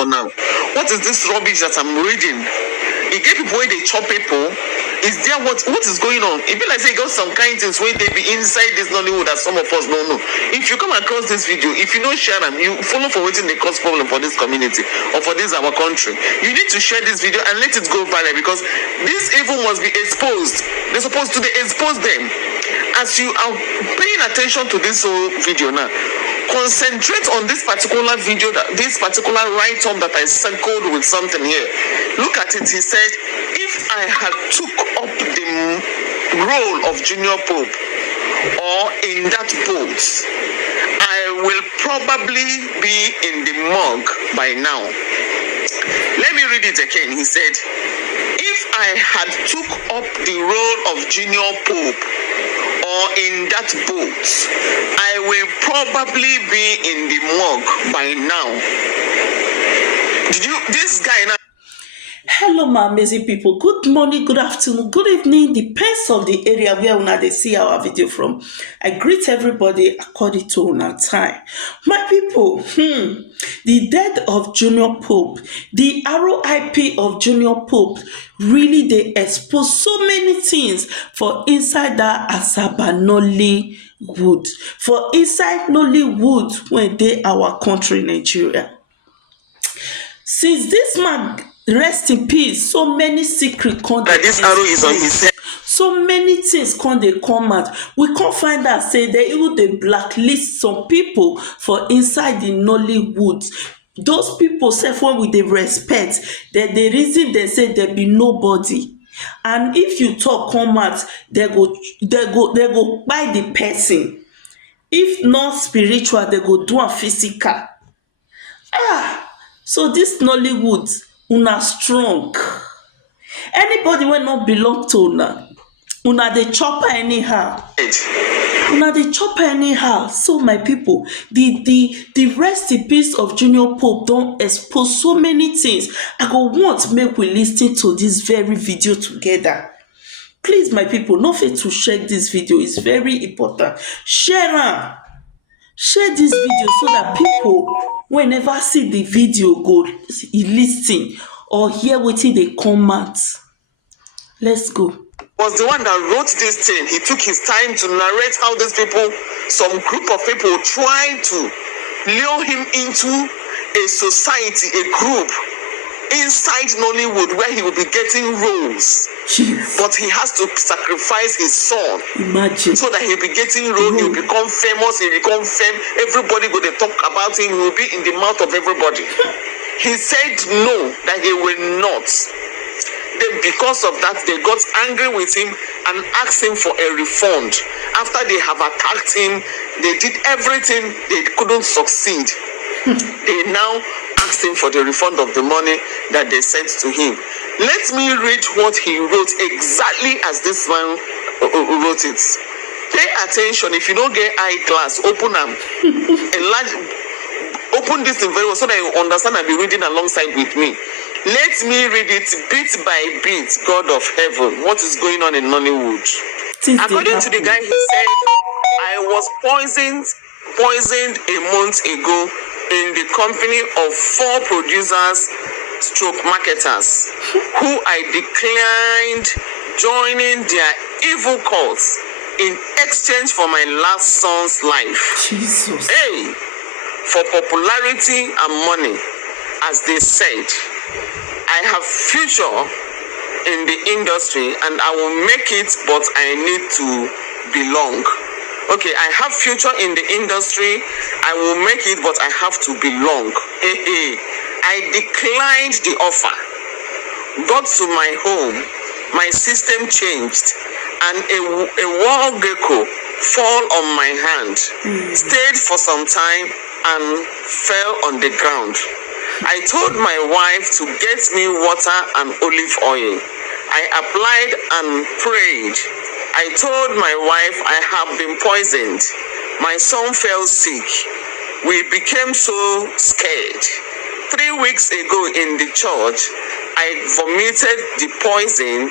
for now? What is this rubbish that I'm reading? It get people where they chop people. Is there what is going on? It be like say got some kind things where they be inside this Nollywood that some of us don't know. If you come across this video, if you don't share them, you follow for waiting they cause problem for this community or for this our country. You need to share this video and let it go viral because this evil must be exposed. They're supposed to expose them. As you are paying attention to this whole video now, concentrate on this particular video, this particular write-up that I circled with something here. Look at it. He said, if I had took up the role of Junior Pope or in that boat, I will probably be in the mug by now. Let me read it again. He said, if I had took up the role of Junior Pope or in that boat, I will probably be in the mug by now. This guy now. Hello, my amazing people. Good morning, good afternoon, good evening. Depends on the area where una dey see our video from. I greet everybody according to una time. My people, the death of Junior Pope, the RIP of Junior Pope, really they expose so many things for inside that Asaba Nollywood, for inside Nollywood when they our country Nigeria. Since this man rest in peace, so many secret come that this arrow is on his head. So many things they come out. We can't find out say they even they blacklist some people for inside the Nollywood. Those people say when we they respect that the reason they say there be nobody. And if you talk come out, they go buy the person. If not spiritual, they go do a physical. So this Nollywood, una strong. Anybody wey not belong to una dey chop anyhow. Una dey chop anyhow. So my people, the rest in peace of Junior Pope don expose so many things. I go want make we listen to this very video together. Please, my people, no fail to share this video. It's very important. Share am. Share this video so that people whenever see the video go listen or hear wetin dey come out. Let's go. Was the one that wrote this thing. He took his time to narrate how these people, some group of people tried to lure him into a society, a group inside Nollywood where he will be getting roles. Jeez. But he has to sacrifice his son. Imagine. So that he'll be getting roles, he'll become famous, he'll become fame. Everybody go to talk about him, he will be in the mouth of everybody. He said no, that he will not. Then because of that, they got angry with him and asked him for a refund. After they have attacked him, they did everything, they couldn't succeed. They now asked him for the refund of the money that they sent to him. Let me read what he wrote exactly as this man wrote it. Pay attention. If you don't get eye class, open them. Open this thing very well so that you understand and be reading alongside with me. Let me read it bit by bit, God of heaven. What is going on in Nollywood? According to the guy, he said, I was poisoned a month ago in the company of 4 producers stroke marketers who I declined joining their evil cults in exchange for my last son's life. Jesus. Hey, for popularity and money, as they said, I have future in the industry and I will make it, but I need to belong. Okay, I have future in the industry, I will make it, but I have to belong. I declined the offer, got to my home, my system changed, and a wall gecko fell on my hand, stayed for some time, and fell on the ground. I told my wife to get me water and olive oil. I applied and prayed. I told my wife I have been poisoned. My son fell sick. We became so scared. 3 weeks ago in the church, I vomited the poison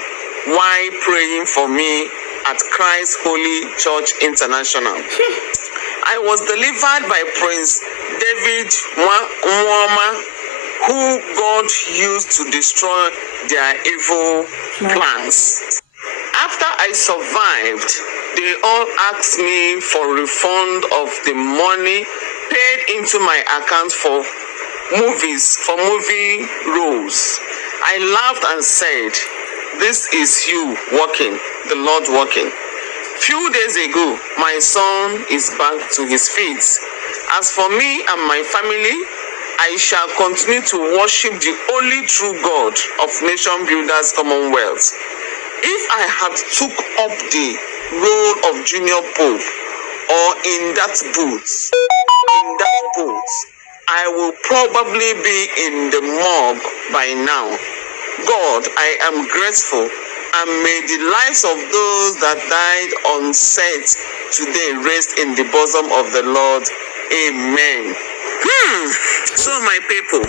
while praying for me at Christ Holy Church International. I was delivered by Prince David Nwama who God used to destroy their evil plans. After I survived, they all asked me for refund of the money paid into my account for movie roles. I laughed and said, "This is you working, the Lord working." Few days ago, my son is back to his feet. As for me and my family, I shall continue to worship the only true God of Nation Builders Commonwealth. If I had took up the role of junior pope or in that boat, I will probably be in the morgue by now. God, I am grateful, and may the lives of those that died on set today rest in the bosom of the Lord. Amen. So my people,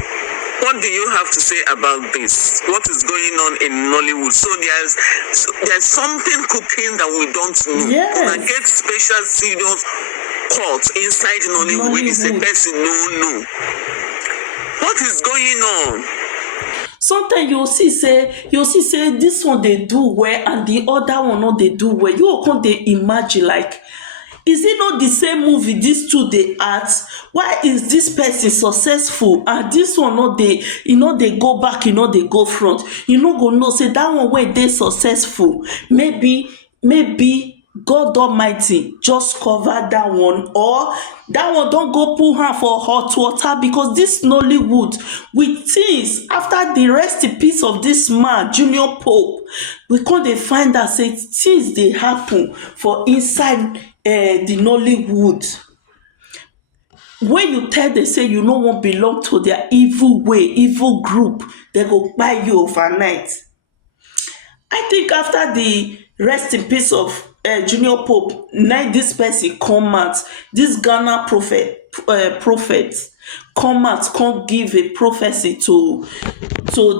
what do you have to say about this? What is going on in Nollywood? So there's something cooking that we don't know. Yes. When I get special serious court inside Nollywood, it's a person no. What is going on? Sometimes you see say this one dey do well and the other one no dey do well. You go come dey imagine like, is it not the same movie these two dey act? Why is this person successful and this one no dey, e no dey go back, e no dey go front? You no go know say that one wey dey successful, maybe God Almighty just cover that one, or that one don go put hand for hot water, because this Nollywood with things after the rest in peace of this man Junior Pope, we come dey find out say things dey happen for inside the Nollywood. When you tell them say you no wan belong to their evil way, evil group, they go kpai you overnight. I think after the rest in peace of Junior Pope, now this person come out, this Ghana prophet come out, come give a prophecy to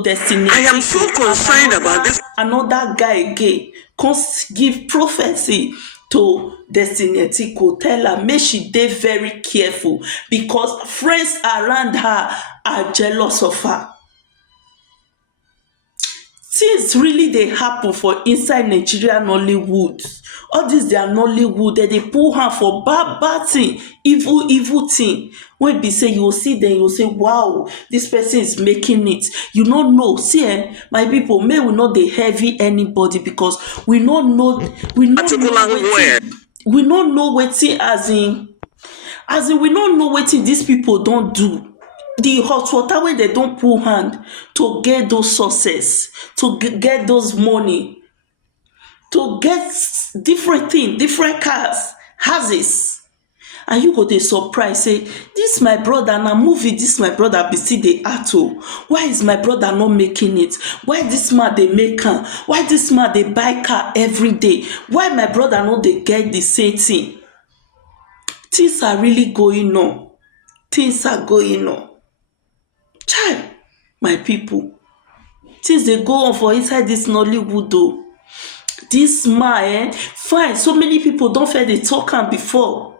Destiny Etiko. I am so concerned about this. Another guy again come give prophecy to Destiny Etiko, tell her make she dey very careful because friends around her are jealous of her. Things really dey happen for inside Nigeria Nollywood. All this their Nollywood, dey put hand for bad thing, evil thing. Wey be say you go see them, you go say, wow, this person is making it. You no know. See, my people, may we not dey heavy anybody, because we no know wetin, we no know wetin, as in we no know wetin these people don do. The hot water wey dem don put hand to get those success, to get those money, to get different things, different cars, houses, and you go dey surprise say this my brother na movie, this my brother be still dey act o. Why is my brother not making it? Why this man dey make am? Why this man dey buy car every day? Why my brother no dey get the same thing? Things are really going on. Things are going on. Child, my people, things dey go on for inside this Nollywood o. This man fine, so many people don first dey talk am before,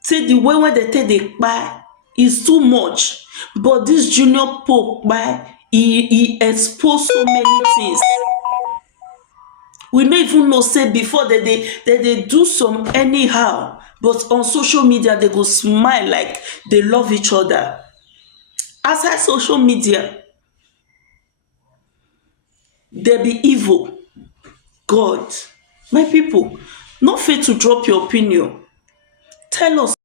say the way wey dem take dey kpai is too much, but this Junior Pope kpai, he expose so many things. We no even know say before dem dey do some anyhow, but on social media they go smile like they love each other. Outside social media, they be evil. God, my people, no fail to drop your opinion. Tell us.